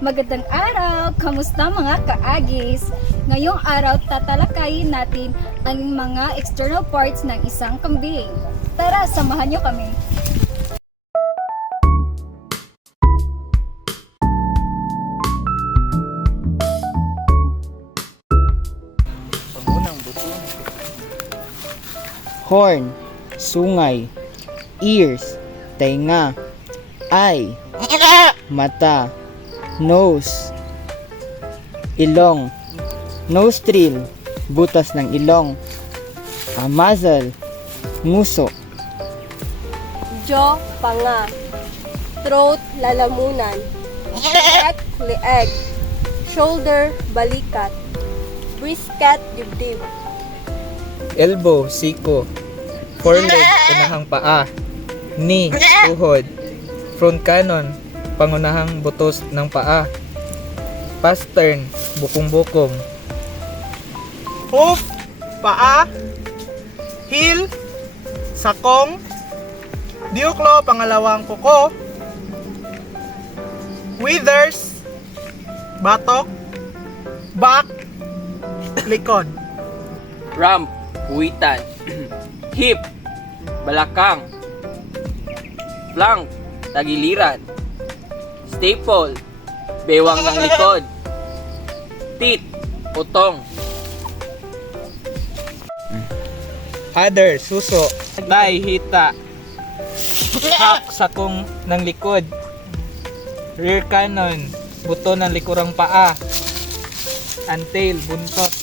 Magandang araw! Kamusta mga kaagis? Ngayong araw tatalakayin natin ang mga external parts ng isang kambing. Tara, samahan niyo kami! Pangunang buto. Horn, sungay, ears, tenga, eye, mata, nose, ilong, nostril, butas ng ilong, muzzle, nguso, jaw, panga, throat, lalamunan, neck, leeg, shoulder, balikat, brisket, dibdib, Elbow, siko. Foreleg, unahang paa. Knee, tuhod. Front cannon, pangunahang butos ng paa. Pastern, bukong-bukong. Hoof, paa, heel, sakong, dioklo, pangalawang kuko, withers, batok, back, likod. Rump, puwitan. Hip, balakang. Flank, tagiliran. Staple, bewang ng likod. Teeth, utong. Other, suso. Thigh, hita. Hack, sakong ng likod. Rear cannon, buto ng likurang paa. Antail, buntot.